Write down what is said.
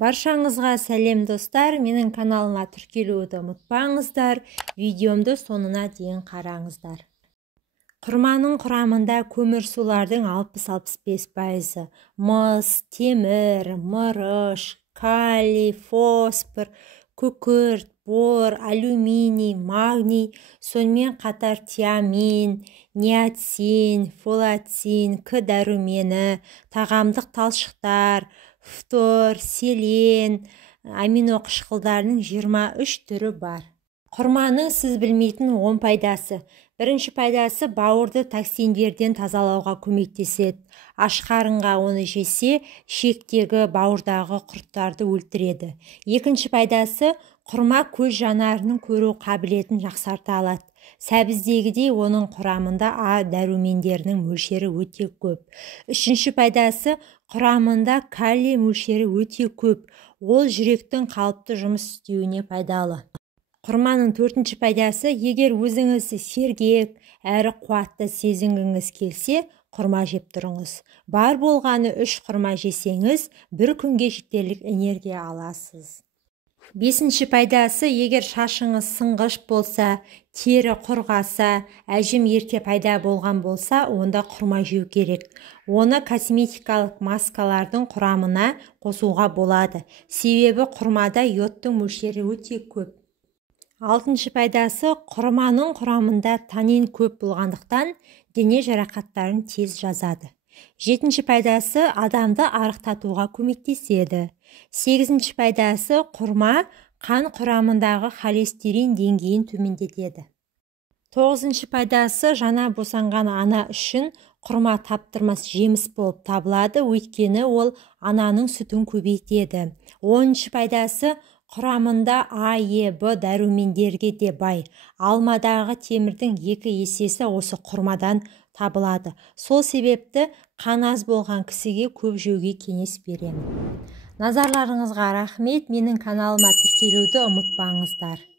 Баршаңызға сәлем достар, менің каналыма тіркелуді ұмытпаңыздар, видеомды сонына дейін қараңыздар. Құрманың құрамында көмірсулардың 60-65%, мыс, темір, мырыш, калий, фосфор, күкірт, бор, алюминий, магний, сонымен қатар тиамин, ниацин, фолацин, К дәрумені, тағамдық талшықтар, фтор, селен, амино қышқылдарының 23 түрі бар. Құрманың сіз білмейтін 10 пайдасы. Бірінші пайдасы бауырды токсиндерден тазалауға көмектеседі. Аш қарынға оны жесе, ішектегі бауырдағы құрттарды өлтіреді. Екінші пайдасы құрма көз жанарының көру қабілетін жақсарта алады. Сәбіздегідей оның құрамында А дәрумендерінің мөлшері өте көп. Үшінші пайдасы құрамында калий мөлшері өте көп. Ол жүректің қалыпты жұмыс істеуіне пайдалы. Құрманың төртінші пайдасы, егер өзіңізді сергек, әрі қуатты сезінгіңіз келсе, құрма жеп тұрыңыз. Бар болғаны 3 құрма жесеңіз, бір күнге жетерлік энергия аласыз. Бесінші пайдасы, егер шашыңыз сынғыш болса, тері құрғаса, әжім ерте пайда болған болса, онда құрма жеу керек. Оны косметикалық маскалардың құрамына қосуға болады. Себебі құрмада йодтың мөлшері өте көп. Алтыншы пайдасы, құрманың құрамында танин көп болғандықтан дене жарақаттарын тез жазады. Жетінші пайдасы, адамды арықтатуға көмектеседі. Сегізінші пайдасы, құрма қан құрамындағы холестерин деңгейін төмендетеді. Тоғызыншы пайдасы, жаңа босанған ана үшін құрма таптырмас жеміс болып табылады, өйткені ол ананың сүтін көбейтеді. Оныншы пайдасы, құрамында А, Е, Б дәрумендерге де бай. Алмадағы темірдің 2 есесі осы құрмадан табылады. Сол себепті қан аз болған кісіге көп жеуге кеңес беремін. Назарларыңызға рахмет, менің каналыма тіркелуді ұмытпаңыздар.